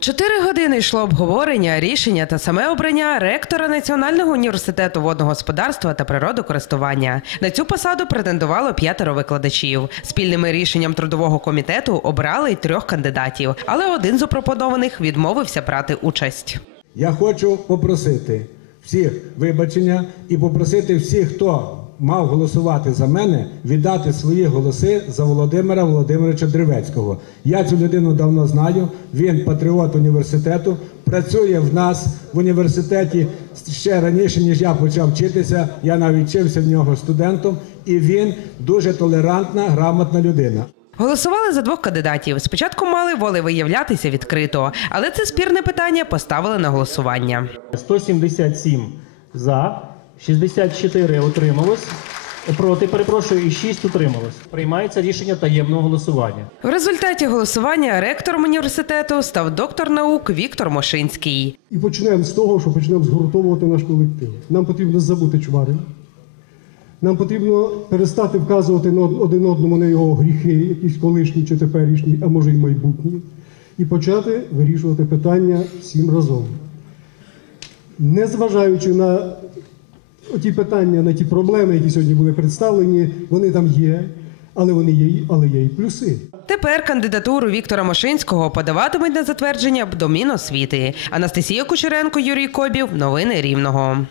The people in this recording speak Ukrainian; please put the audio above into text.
Чотири години йшло обговорення, рішення та саме обрання ректора Національного університету водного господарства та природокористування. На цю посаду претендувало п'ятеро викладачів. Спільними рішенням трудового комітету обрали й трьох кандидатів, але один з запропонованих відмовився брати участь. Я хочу попросити всіх вибачення і попросити всіх, хто мав голосувати за мене, віддати свої голоси за Володимира Володимировича Древецького. Я цю людину давно знаю. Він патріот університету, працює в нас в університеті ще раніше, ніж я почав вчитися. Я навіть вчився в нього студентом, і він дуже толерантна, грамотна людина. Голосували за двох кандидатів. Спочатку мали волевиявлятися відкрито, але це спірне питання поставили на голосування. 177 за, 64 утрималось, проти, перепрошую, і 6 утрималось. Приймається рішення таємного голосування. В результаті голосування ректором університету став доктор наук Віктор Мошинський. І почнемо з того, що почнемо згуртовувати наш колектив. Нам потрібно забути чвари. Нам потрібно перестати вказувати один одному на його гріхи, якісь колишні чи теперішні, а може й майбутні, і почати вирішувати питання всім разом. Незважаючи на ті питання, на ті проблеми, які сьогодні були представлені, вони там є, але вони є, але є і плюси. Тепер кандидатуру Віктора Мошинського подаватимуть на затвердження до Міносвіти. Анастасія Кучеренко, Юрій Кобів. Новини Рівного.